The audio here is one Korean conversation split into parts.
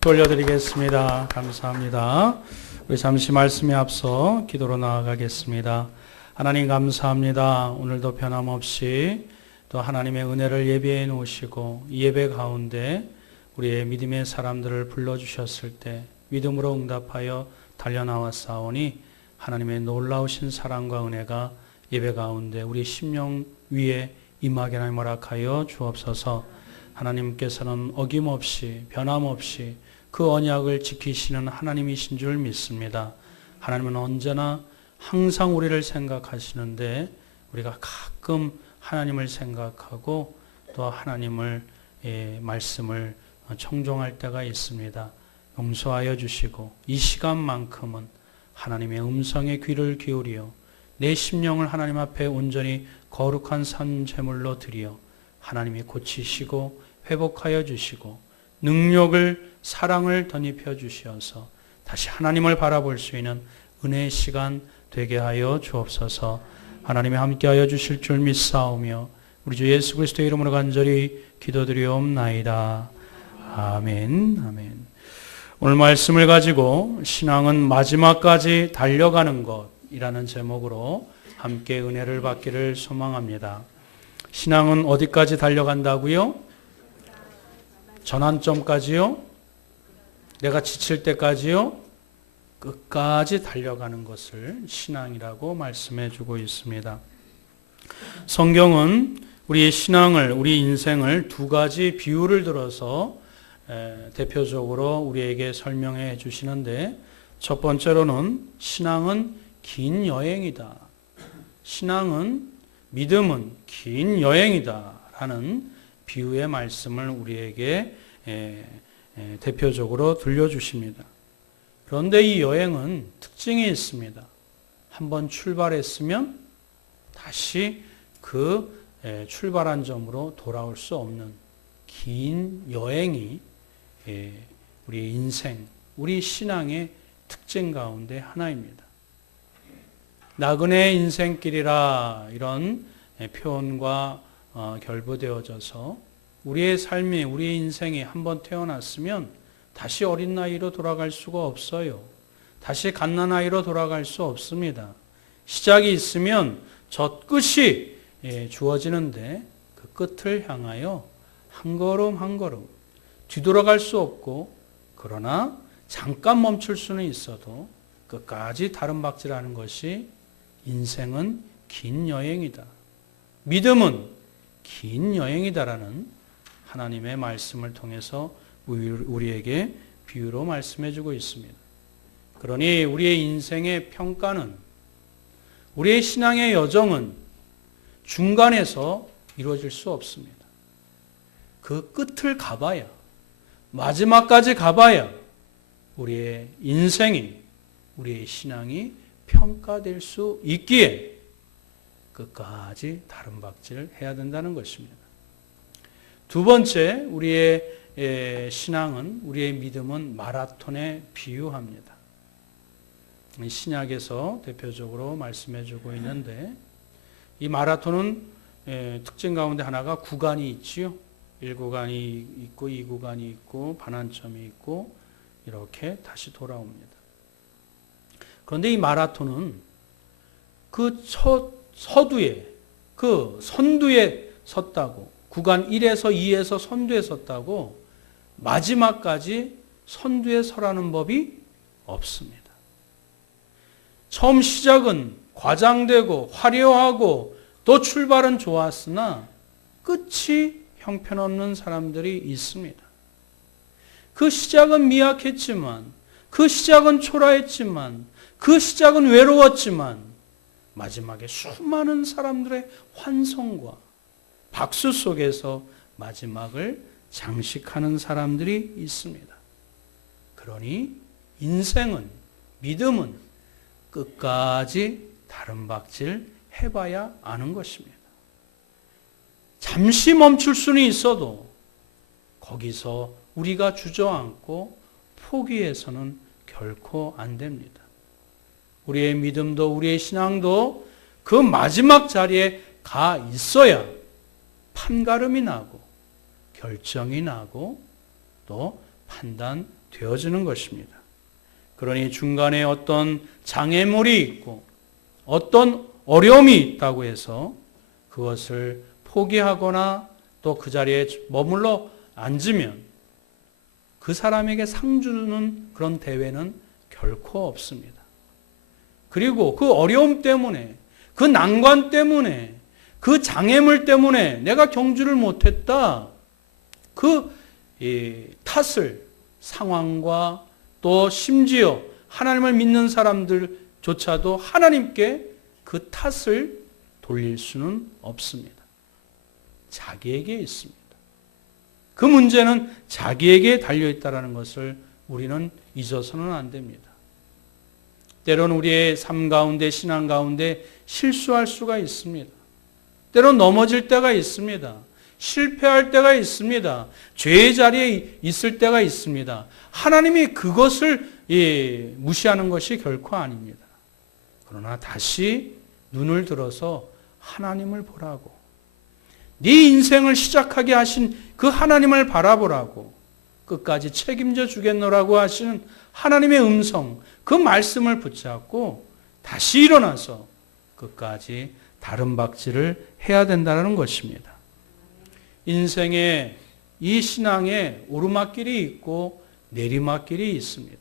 돌려드리겠습니다. 감사합니다. 우리 잠시 말씀에 앞서 기도로 나아가겠습니다. 하나님 감사합니다. 오늘도 변함없이 또 하나님의 은혜를 예비해 놓으시고 이 예배 가운데 우리의 믿음의 사람들을 불러주셨을 때 믿음으로 응답하여 달려나왔사오니 하나님의 놀라우신 사랑과 은혜가 예배 가운데 우리 심령 위에 임하게 하나님 허락하여 주옵소서. 하나님께서는 어김없이 변함없이 그 언약을 지키시는 하나님이신 줄 믿습니다. 하나님은 언제나 항상 우리를 생각하시는데 우리가 가끔 하나님을 생각하고 또 하나님을 말씀을 청종할 때가 있습니다. 용서하여 주시고 이 시간만큼은 하나님의 음성에 귀를 기울이어 내 심령을 하나님 앞에 온전히 거룩한 산제물로 드려 하나님이 고치시고 회복하여 주시고 능력을 사랑을 덧입혀 주시어서 다시 하나님을 바라볼 수 있는 은혜의 시간 되게 하여 주옵소서. 하나님이 함께하여 주실 줄 믿사오며 우리 주 예수 그리스도의 이름으로 간절히 기도드리옵나이다. 아멘. 아멘. 오늘 말씀을 가지고 신앙은 마지막까지 달려가는 것이라는 제목으로 함께 은혜를 받기를 소망합니다. 신앙은 어디까지 달려간다고요? 전환점까지요? 내가 지칠 때까지요? 끝까지 달려가는 것을 신앙이라고 말씀해 주고 있습니다. 성경은 우리의 신앙을, 우리 인생을 두 가지 비유를 들어서 대표적으로 우리에게 설명해 주시는데 첫 번째로는 신앙은 긴 여행이다. 신앙은, 믿음은 긴 여행이다 라는 비유의 말씀을 우리에게 대표적으로 들려주십니다. 그런데 이 여행은 특징이 있습니다. 한번 출발했으면 다시 그 출발한 점으로 돌아올 수 없는 긴 여행이 우리 인생, 우리 신앙의 특징 가운데 하나입니다. 나그네 인생길이라 이런 표현과 결부되어져서 우리의 삶이, 우리의 인생이 한번 태어났으면 다시 어린 나이로 돌아갈 수가 없어요. 다시 갓난아이로 돌아갈 수 없습니다. 시작이 있으면 저 끝이 주어지는데 그 끝을 향하여 한 걸음 한 걸음 뒤돌아갈 수 없고, 그러나 잠깐 멈출 수는 있어도 끝까지 다름박질하는 것이 인생은 긴 여행이다. 믿음은 긴 여행이다라는 하나님의 말씀을 통해서 우리에게 비유로 말씀해 주고 있습니다. 그러니 우리의 인생의 평가는, 우리의 신앙의 여정은 중간에서 이루어질 수 없습니다. 그 끝을 가봐야, 마지막까지 가봐야 우리의 인생이, 우리의 신앙이 평가될 수 있기에 끝까지 다름박질을 해야 된다는 것입니다. 두 번째, 우리의 신앙은, 우리의 믿음은 마라톤에 비유합니다. 신약에서 대표적으로 말씀해 주고 있는데 이 마라톤은 특징 가운데 하나가 구간이 있지요. 1구간이 있고 2구간이 있고 반환점이 있고 이렇게 다시 돌아옵니다. 그런데 이 마라톤은 그 서두에, 그 선두에 섰다고, 구간 1에서 2에서 선두에 섰다고 마지막까지 선두에 서라는 법이 없습니다. 처음 시작은 과장되고 화려하고 또 출발은 좋았으나 끝이 형편없는 사람들이 있습니다. 그 시작은 미약했지만, 그 시작은 초라했지만, 그 시작은 외로웠지만 마지막에 수많은 사람들의 환성과 박수 속에서 마지막을 장식하는 사람들이 있습니다. 그러니 인생은, 믿음은 끝까지 다름박질 해봐야 아는 것입니다. 잠시 멈출 수는 있어도 거기서 우리가 주저앉고 포기해서는 결코 안 됩니다. 우리의 믿음도 우리의 신앙도 그 마지막 자리에 가 있어야 판가름이 나고 결정이 나고 또 판단 되어지는 것입니다. 그러니 중간에 어떤 장애물이 있고 어떤 어려움이 있다고 해서 그것을 포기하거나 또 그 자리에 머물러 앉으면 그 사람에게 상 주는 그런 대회는 결코 없습니다. 그리고 그 어려움 때문에, 그 난관 때문에, 그 장애물 때문에 내가 경주를 못했다. 그 탓을 상황과 또 심지어 하나님을 믿는 사람들조차도 하나님께 그 탓을 돌릴 수는 없습니다. 자기에게 있습니다. 그 문제는 자기에게 달려있다는 것을 우리는 잊어서는 안 됩니다. 때로는 우리의 삶 가운데, 신앙 가운데 실수할 수가 있습니다. 때로는 넘어질 때가 있습니다. 실패할 때가 있습니다. 죄의 자리에 있을 때가 있습니다. 하나님이 그것을 무시하는 것이 결코 아닙니다. 그러나 다시 눈을 들어서 하나님을 보라고, 네 인생을 시작하게 하신 그 하나님을 바라보라고, 끝까지 책임져 주겠노라고 하시는 하나님의 음성, 그 말씀을 붙잡고 다시 일어나서 끝까지 다른 박질을 해야 된다는 것입니다. 인생에 이 신앙에 오르막길이 있고 내리막길이 있습니다.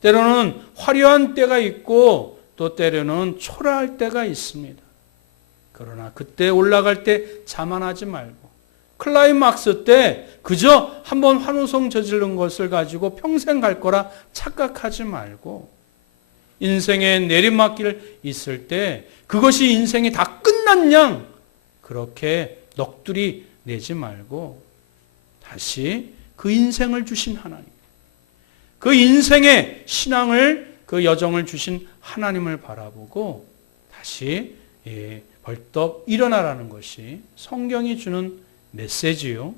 때로는 화려한 때가 있고 또 때로는 초라할 때가 있습니다. 그러나 그때 올라갈 때 자만하지 말고 클라이막스 때 그저 한번 환호성 저지른 것을 가지고 평생 갈 거라 착각하지 말고 인생의 내리막길 있을 때 그것이 인생이 다 끝난 양 그렇게 넋두리 내지 말고 다시 그 인생을 주신 하나님, 그 인생의 신앙을, 그 여정을 주신 하나님을 바라보고 다시 벌떡 일어나라는 것이 성경이 주는 메시지요,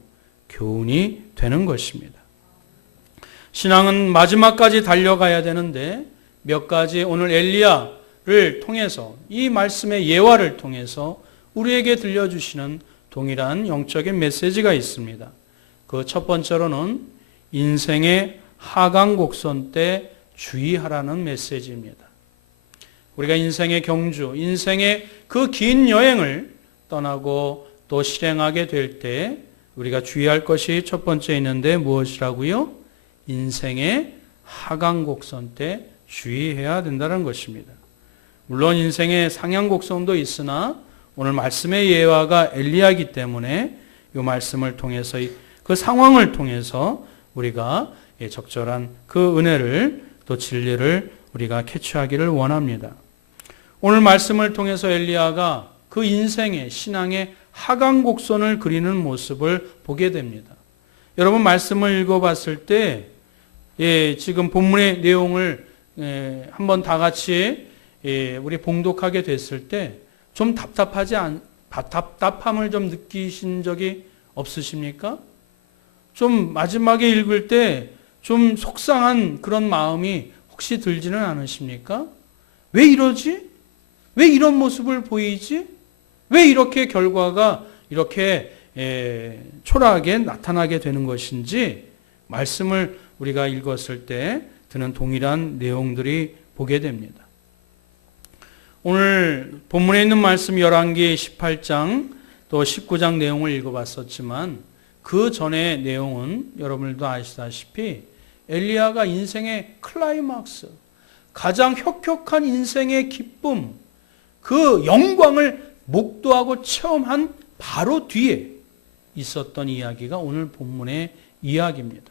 교훈이 되는 것입니다. 신앙은 마지막까지 달려가야 되는데 몇 가지 오늘 엘리야를 통해서 이 말씀의 예화를 통해서 우리에게 들려주시는 동일한 영적인 메시지가 있습니다. 그 첫 번째로는 인생의 하강곡선 때 주의하라는 메시지입니다. 우리가 인생의 경주, 인생의 그 긴 여행을 떠나고 또 실행하게 될 때 우리가 주의할 것이 첫 번째 있는데 무엇이라고요? 인생의 하강곡선 때 주의해야 된다는 것입니다. 물론 인생의 상향곡선도 있으나 오늘 말씀의 예화가 엘리야이기 때문에 이 말씀을 통해서 그 상황을 통해서 우리가 적절한 그 은혜를 또 진리를 우리가 캐치하기를 원합니다. 오늘 말씀을 통해서 엘리야가 그 인생의 신앙의 하강곡선을 그리는 모습을 보게 됩니다. 여러분 말씀을 읽어봤을 때 지금 본문의 내용을 한번 다 같이 우리 봉독하게 됐을 때 좀 답답함을 좀 느끼신 적이 없으십니까? 좀 마지막에 읽을 때 좀 속상한 그런 마음이 혹시 들지는 않으십니까? 왜 이러지? 왜 이런 모습을 보이지? 왜 이렇게 결과가 이렇게 초라하게 나타나게 되는 것인지 말씀을 우리가 읽었을 때 드는 동일한 내용들이 보게 됩니다. 오늘 본문에 있는 말씀 열왕기 18장 또 19장 내용을 읽어봤었지만 그 전의 내용은 여러분들도 아시다시피 엘리야가 인생의 클라이막스, 가장 혁혁한 인생의 기쁨, 그 영광을 목도하고 체험한 바로 뒤에 있었던 이야기가 오늘 본문의 이야기입니다.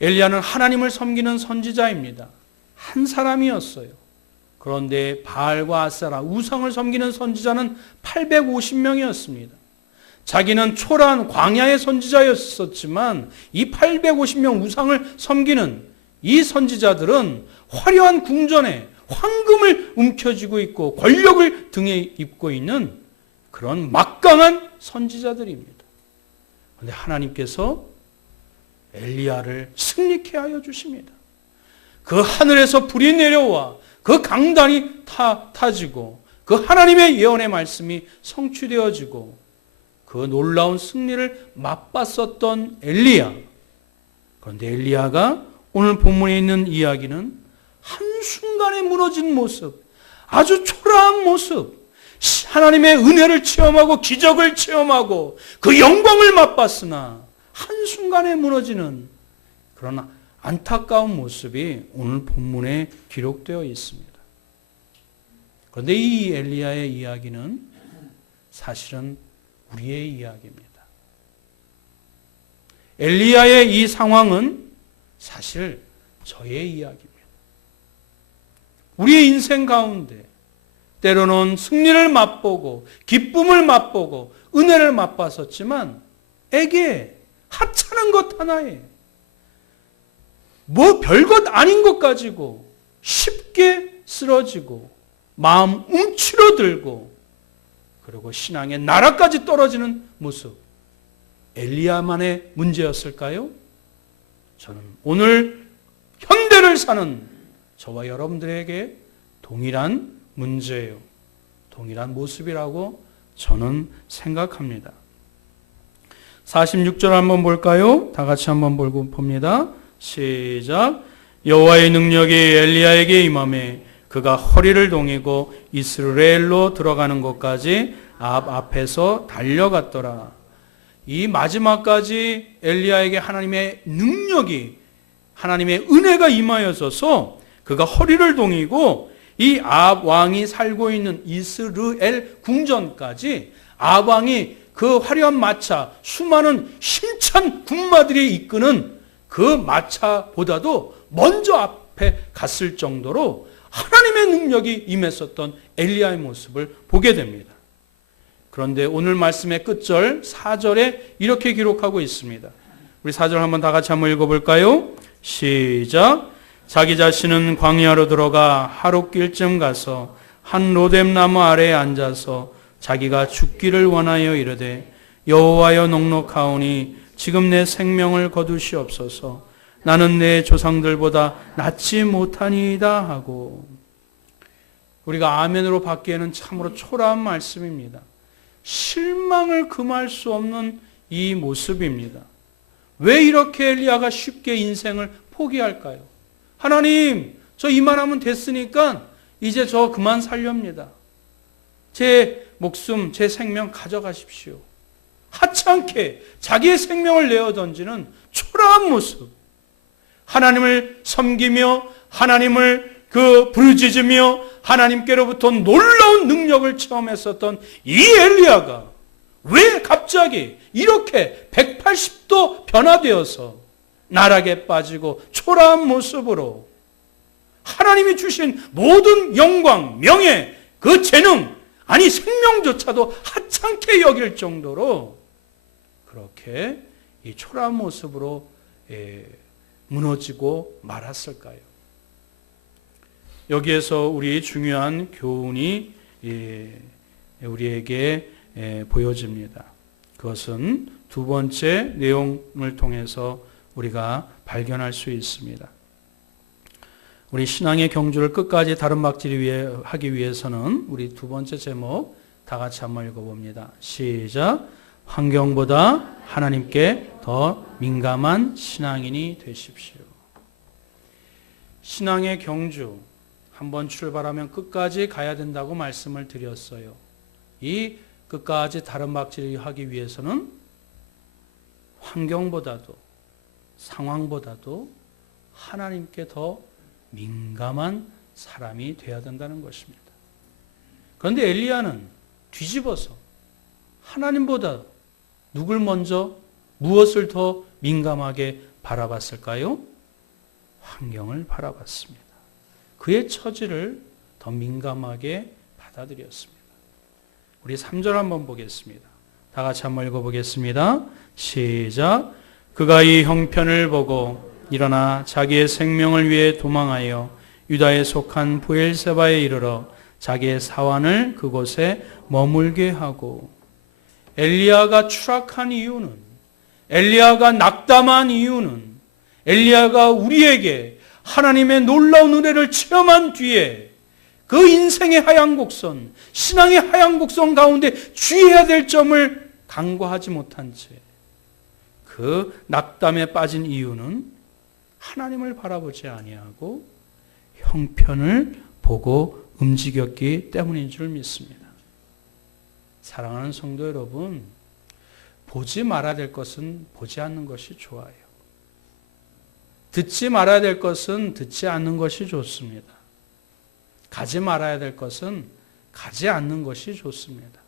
엘리야는 하나님을 섬기는 선지자입니다. 한 사람이었어요. 그런데 바알과 아세라, 우상을 섬기는 선지자는 850명이었습니다. 자기는 초라한 광야의 선지자였었지만 이 850명 우상을 섬기는 이 선지자들은 화려한 궁전에 황금을 움켜쥐고 있고 권력을 등에 입고 있는 그런 막강한 선지자들입니다. 그런데 하나님께서 엘리야를 승리케 하여 주십니다. 그 하늘에서 불이 내려와 그 강단이 타지고 그 하나님의 예언의 말씀이 성취되어지고 그 놀라운 승리를 맛봤었던 엘리야, 그런데 엘리야가 오늘 본문에 있는 이야기는 한순간에 무너진 모습, 아주 초라한 모습, 하나님의 은혜를 체험하고 기적을 체험하고 그 영광을 맛봤으나 한순간에 무너지는 그런 안타까운 모습이 오늘 본문에 기록되어 있습니다. 그런데 이 엘리야의 이야기는 사실은 우리의 이야기입니다. 엘리야의 이 상황은 사실 저의 이야기입니다. 우리의 인생 가운데 때로는 승리를 맛보고 기쁨을 맛보고 은혜를 맛봤었지만 에게 하찮은 것 하나에 뭐 별것 아닌 것 가지고 쉽게 쓰러지고 마음 움츠러들고 그리고 신앙의 나라까지 떨어지는 모습, 엘리야만의 문제였을까요? 저는 오늘 현대를 사는 저와 여러분들에게 동일한 문제예요. 동일한 모습이라고 저는 생각합니다. 46절 한번 볼까요? 다 같이 한번 봅니다. 시작. 여호와의 능력이 엘리야에게 임하매 그가 허리를 동이고 이스라엘로 들어가는 곳까지 앞에서 달려갔더라. 이 마지막까지 엘리야에게 하나님의 능력이, 하나님의 은혜가 임하여서 그가 허리를 동이고 이 아합 왕이 살고 있는 이스라엘 궁전까지 아합 왕이 그 화려한 마차, 수많은 힘찬 군마들이 이끄는 그 마차보다도 먼저 앞에 갔을 정도로 하나님의 능력이 임했었던 엘리야의 모습을 보게 됩니다. 그런데 오늘 말씀의 끝절 4절에 이렇게 기록하고 있습니다. 우리 4절 한번 다 같이 한번 읽어볼까요? 시작. 자기 자신은 광야로 들어가 하룻길쯤 가서 한 로뎀나무 아래에 앉아서 자기가 죽기를 원하여 이르되 여호와여 넉넉하오니 지금 내 생명을 거두시옵소서. 나는 내 조상들보다 낫지 못하니이다 하고. 우리가 아멘으로 받기에는 참으로 초라한 말씀입니다. 실망을 금할 수 없는 이 모습입니다. 왜 이렇게 엘리야가 쉽게 인생을 포기할까요? 하나님, 저 이만하면 됐으니까 이제 저 그만 살렵니다. 제 목숨, 제 생명 가져가십시오. 하찮게 자기의 생명을 내어 던지는 초라한 모습. 하나님을 섬기며 하나님을 부르짖으며 하나님께로부터 놀라운 능력을 체험했었던 이 엘리야가 왜 갑자기 이렇게 180도 변화되어서 나락에 빠지고 초라한 모습으로 하나님이 주신 모든 영광, 명예, 그 재능, 아니 생명조차도 하찮게 여길 정도로 그렇게 이 초라한 모습으로 무너지고 말았을까요? 여기에서 우리 중요한 교훈이 우리에게 보여집니다. 그것은 두 번째 내용을 통해서 우리가 발견할 수 있습니다. 우리 신앙의 경주를 끝까지 다름박질하기 위해서는 우리 두 번째 제목 다 같이 한번 읽어봅니다. 시작. 환경보다 하나님께 더 민감한 신앙인이 되십시오. 신앙의 경주 한번 출발하면 끝까지 가야 된다고 말씀을 드렸어요. 이 끝까지 다름박질하기 위해서는 환경보다도 상황보다도 하나님께 더 민감한 사람이 되어야 된다는 것입니다. 그런데 엘리야는 뒤집어서 하나님보다 누굴 먼저 무엇을 더 민감하게 바라봤을까요? 환경을 바라봤습니다. 그의 처지를 더 민감하게 받아들였습니다. 우리 3절 한번 보겠습니다. 다 같이 한번 읽어보겠습니다. 시작. 그가 이 형편을 보고 일어나 자기의 생명을 위해 도망하여 유다에 속한 브엘세바에 이르러 자기의 사환을 그곳에 머물게 하고. 엘리야가 추락한 이유는, 엘리야가 낙담한 이유는, 엘리야가 우리에게 하나님의 놀라운 은혜를 체험한 뒤에 그 인생의 하얀 곡선, 신앙의 하얀 곡선 가운데 주의해야 될 점을 간과하지 못한 채 그 낙담에 빠진 이유는 하나님을 바라보지 아니하고 형편을 보고 움직였기 때문인 줄 믿습니다. 사랑하는 성도 여러분, 보지 말아야 될 것은 보지 않는 것이 좋아요. 듣지 말아야 될 것은 듣지 않는 것이 좋습니다. 가지 말아야 될 것은 가지 않는 것이 좋습니다.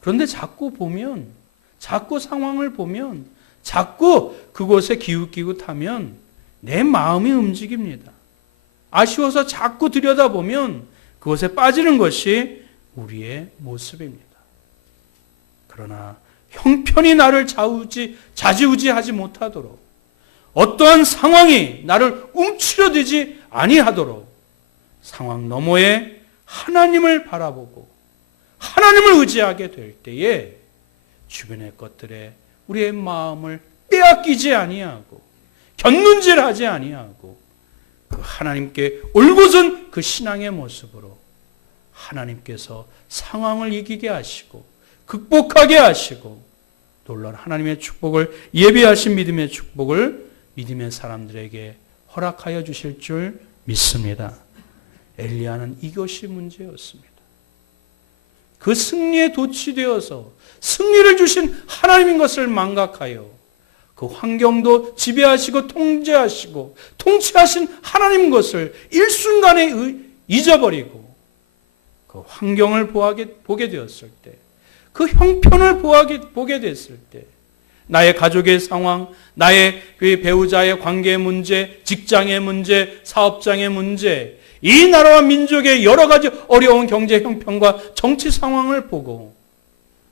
그런데 자꾸 보면, 자꾸 상황을 보면, 자꾸 그곳에 기웃기웃하면 내 마음이 움직입니다. 아쉬워서 자꾸 들여다보면 그것에 빠지는 것이 우리의 모습입니다. 그러나 형편이 나를 좌지우지하지 못하도록, 어떠한 상황이 나를 움츠려들지 아니하도록 상황 너머에 하나님을 바라보고 하나님을 의지하게 될 때에 주변의 것들에 우리의 마음을 빼앗기지 아니하고 곁눈질하지 아니하고 그 하나님께 올곧은 그 신앙의 모습으로 하나님께서 상황을 이기게 하시고 극복하게 하시고 놀라운 하나님의 축복을, 예비하신 믿음의 축복을 믿음의 사람들에게 허락하여 주실 줄 믿습니다. 엘리야는 이것이 문제였습니다. 그 승리에 도취되어서 승리를 주신 하나님인 것을 망각하여 그 환경도 지배하시고 통제하시고 통치하신 하나님 것을 일순간에 잊어버리고 그 환경을 보게 되었을 때, 그 형편을 보게 됐을 때, 나의 가족의 상황, 나의 배우자의 관계의 문제, 직장의 문제, 사업장의 문제, 이 나라와 민족의 여러 가지 어려운 경제 형편과 정치 상황을 보고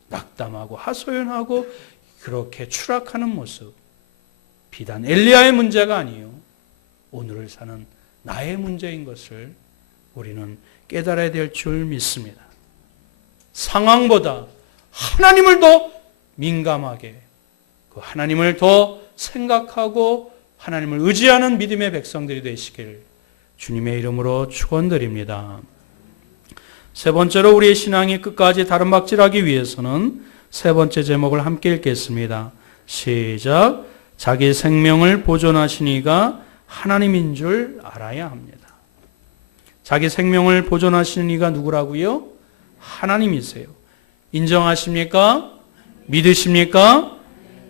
낙담하고 하소연하고 그렇게 추락하는 모습, 비단 엘리야의 문제가 아니요 오늘을 사는 나의 문제인 것을 우리는 깨달아야 될 줄 믿습니다. 상황보다 하나님을 더 민감하게, 그 하나님을 더 생각하고 하나님을 의지하는 믿음의 백성들이 되시길 주님의 이름으로 축원드립니다. 세 번째로 우리의 신앙이 끝까지 다름박질하기 위해서는 세 번째 제목을 함께 읽겠습니다. 시작. 자기 생명을 보존하신 이가 하나님인 줄 알아야 합니다. 자기 생명을 보존하시는 이가 누구라고요? 하나님이세요. 인정하십니까? 믿으십니까?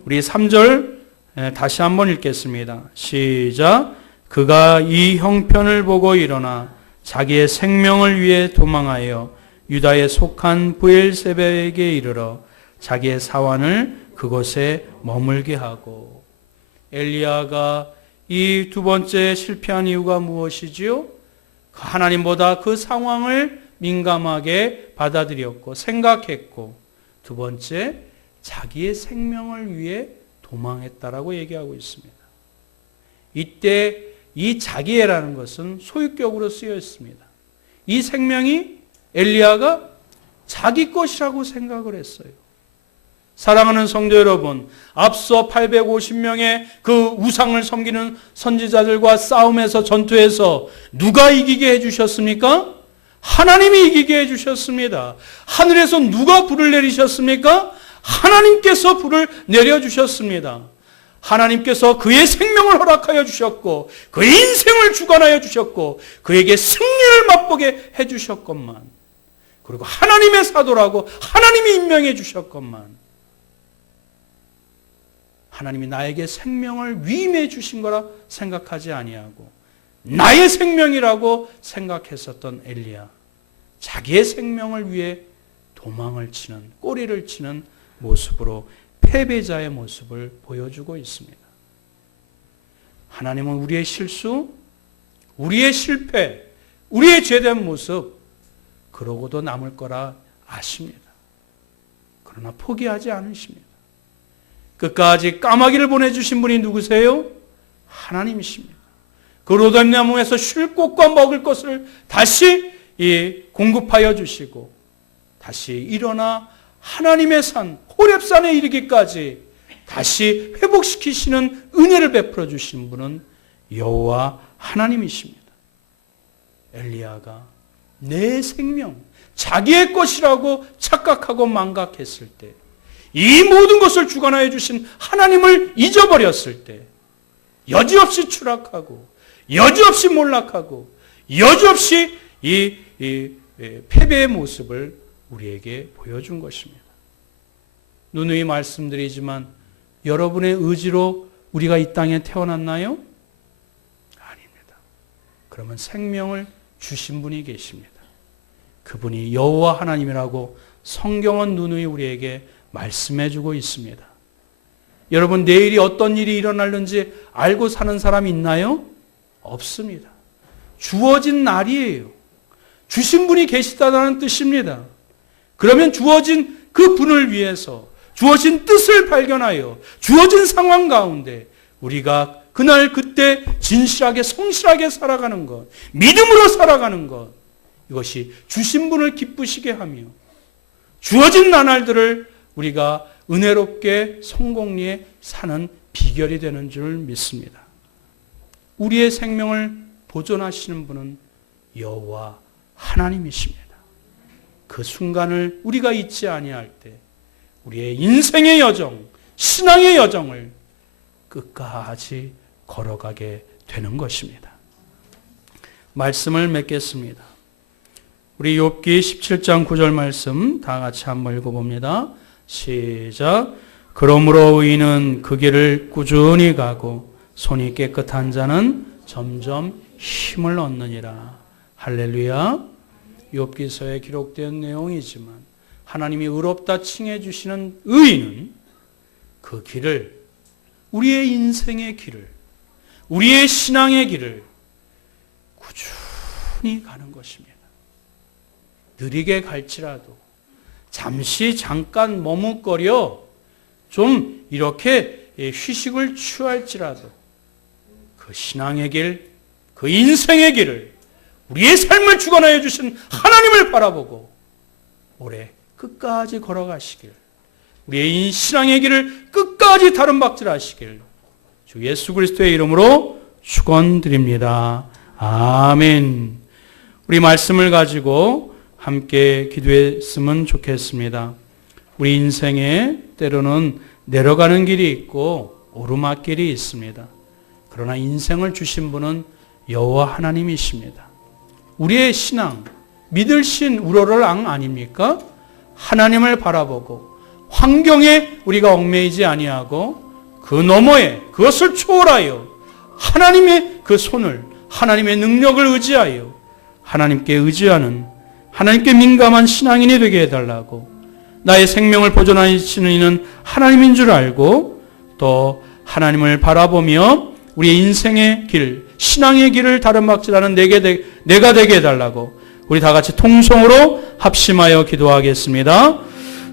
우리 3절 다시 한번 읽겠습니다. 시작. 그가 이 형편을 보고 일어나 자기의 생명을 위해 도망하여 유다에 속한 브엘세바에게 이르러 자기의 사환을 그곳에 머물게 하고. 엘리야가 이 두 번째 실패한 이유가 무엇이지요? 하나님보다 그 상황을 민감하게 받아들였고 생각했고, 두 번째 자기의 생명을 위해 도망했다라고 얘기하고 있습니다. 이때 이 자기애라는 것은 소유격으로 쓰여 있습니다. 이 생명이 엘리야가 자기 것이라고 생각을 했어요. 사랑하는 성도 여러분, 앞서 850명의 그 우상을 섬기는 선지자들과 싸움에서, 전투에서 누가 이기게 해주셨습니까? 하나님이 이기게 해주셨습니다. 하늘에서 누가 불을 내리셨습니까? 하나님께서 불을 내려주셨습니다. 하나님께서 그의 생명을 허락하여 주셨고 그의 인생을 주관하여 주셨고 그에게 승리를 맛보게 해주셨건만, 그리고 하나님의 사도라고 하나님이 임명해 주셨건만, 하나님이 나에게 생명을 위임해 주신 거라 생각하지 아니하고 나의 생명이라고 생각했었던 엘리야, 자기의 생명을 위해 도망을 치는, 꼬리를 치는 모습으로 패배자의 모습을 보여주고 있습니다. 하나님은 우리의 실수, 우리의 실패, 우리의 죄된 모습 그러고도 남을 거라 아십니다. 그러나 포기하지 않으십니다. 끝까지 까마귀를 보내주신 분이 누구세요? 하나님이십니다. 그 로뎀나무에서 쉴 곳과 먹을 것을 다시 공급하여 주시고 다시 일어나 하나님의 산 호렙산에 이르기까지 다시 회복시키시는 은혜를 베풀어 주신 분은 여호와 하나님이십니다. 엘리야가 내 생명, 자기의 것이라고 착각하고 망각했을 때, 이 모든 것을 주관하여 주신 하나님을 잊어버렸을 때, 여지없이 추락하고 여지없이 몰락하고 여지없이 이 패배의 모습을 우리에게 보여준 것입니다. 누누이 말씀드리지만 여러분의 의지로 우리가 이 땅에 태어났나요? 아닙니다. 그러면 생명을 주신 분이 계십니다. 그분이 여호와 하나님이라고 성경은 누누이 우리에게 말씀해주고 있습니다. 여러분, 내일이 어떤 일이 일어날는지 알고 사는 사람 있나요? 없습니다. 주어진 날이에요. 주신 분이 계시다는 뜻입니다. 그러면 주어진 그 분을 위해서 주어진 뜻을 발견하여 주어진 상황 가운데 우리가 그날 그때 진실하게 성실하게 살아가는 것, 믿음으로 살아가는 것, 이것이 주신 분을 기쁘시게 하며 주어진 나날들을 우리가 은혜롭게 성공리에 사는 비결이 되는 줄 믿습니다. 우리의 생명을 보존하시는 분은 여호와 하나님이십니다. 그 순간을 우리가 잊지 아니할 때 우리의 인생의 여정, 신앙의 여정을 끝까지 걸어가게 되는 것입니다. 말씀을 맺겠습니다. 우리 욥기 17장 9절 말씀 다 같이 한번 읽어봅니다. 시작. 그러므로 의인은 그 길을 꾸준히 가고 손이 깨끗한 자는 점점 힘을 얻느니라. 할렐루야. 욥기서에 기록된 내용이지만 하나님이 의롭다 칭해 주시는 의인은 그 길을, 우리의 인생의 길을, 우리의 신앙의 길을 꾸준히 가는 것입니다. 느리게 갈지라도 잠깐 머뭇거려 좀 이렇게 휴식을 취할지라도 그 신앙의 길, 그 인생의 길을, 우리의 삶을 주관하여 주신 하나님을 바라보고 올해 끝까지 걸어가시길, 우리의 신앙의 길을 끝까지 다름박질하시길 주 예수 그리스도의 이름으로 축원드립니다. 아멘. 우리 말씀을 가지고 함께 기도했으면 좋겠습니다. 우리 인생에 때로는 내려가는 길이 있고 오르막길이 있습니다. 그러나 인생을 주신 분은 여호와 하나님이십니다. 우리의 신앙, 믿을 신 우러럴 앙 아닙니까? 하나님을 바라보고 환경에 우리가 얽매이지 아니하고 그 너머에 그것을 초월하여 하나님의 그 손을, 하나님의 능력을 의지하여 하나님께 의지하는, 하나님께 민감한 신앙인이 되게 해달라고, 나의 생명을 보존하시는 이는 하나님인 줄 알고 또 하나님을 바라보며 우리의 인생의 길, 신앙의 길을 다름박질하는 내가 되게 해달라고 우리 다 같이 통성으로 합심하여 기도하겠습니다.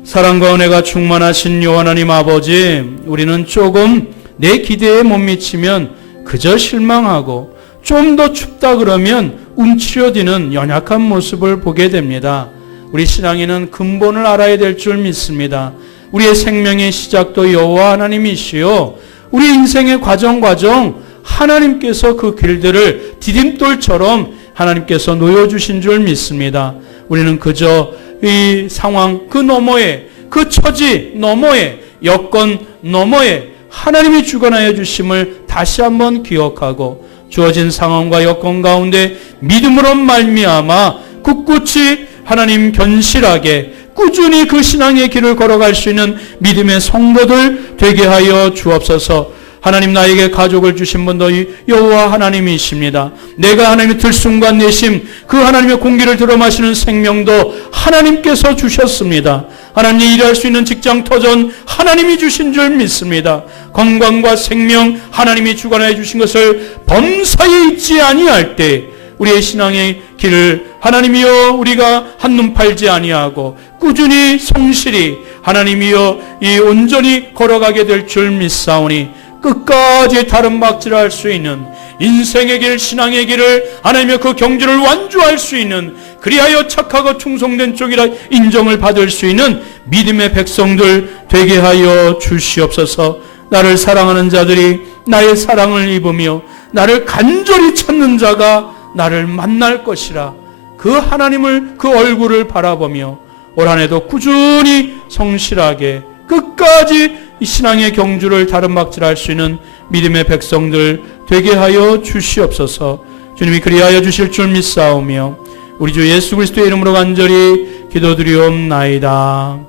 사랑과 은혜가 충만하신 여호와 하나님 아버지, 우리는 조금 내 기대에 못 미치면 그저 실망하고 좀 더 춥다 그러면 움츠려드는 연약한 모습을 보게 됩니다. 우리 신앙인은 근본을 알아야 될 줄 믿습니다. 우리의 생명의 시작도 여호와 하나님이시요, 우리 인생의 과정 하나님께서 그 길들을 디딤돌처럼 하나님께서 놓여주신 줄 믿습니다. 우리는 그저 이 상황 그 너머에, 그 처지 너머에, 여건 너머에 하나님이 주관하여 주심을 다시 한번 기억하고 주어진 상황과 여건 가운데 믿음으로 말미암아 굳굳이 하나님 견실하게 꾸준히 그 신앙의 길을 걸어갈 수 있는 믿음의 성도들 되게 하여 주옵소서. 하나님, 나에게 가족을 주신 분도 여호와 하나님이십니다. 내가 하나님의 들숨과 내심, 그 하나님의 공기를 들어 마시는 생명도 하나님께서 주셨습니다. 하나님이 일할 수 있는 직장 터전 하나님이 주신 줄 믿습니다. 건강과 생명 하나님이 주관하여 주신 것을 범사에 잊지 아니할 때 우리의 신앙의 길을 하나님이여 우리가 한눈 팔지 아니하고 꾸준히 성실히 하나님이여 이 온전히 걸어가게 될 줄 믿사오니 끝까지 다름박질할 수 있는 인생의 길, 신앙의 길을 하나님의 그 경주를 완주할 수 있는, 그리하여 착하고 충성된 쪽이라 인정을 받을 수 있는 믿음의 백성들 되게 하여 주시옵소서. 나를 사랑하는 자들이 나의 사랑을 입으며 나를 간절히 찾는 자가 나를 만날 것이라. 그 하나님을, 그 얼굴을 바라보며 올 한 해도 꾸준히 성실하게 끝까지 이 신앙의 경주를 다름박질할 수 있는 믿음의 백성들 되게 하여 주시옵소서. 주님이 그리하여 주실 줄 믿사오며 우리 주 예수 그리스도의 이름으로 간절히 기도드리옵나이다.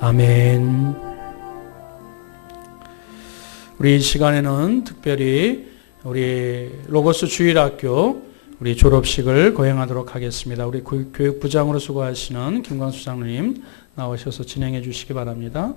아멘. 우리 이 시간에는 특별히 우리 로고스 주일학교 우리 졸업식을 거행하도록 하겠습니다. 우리 교육부장으로 수고하시는 김광수 장로님 나오셔서 진행해 주시기 바랍니다.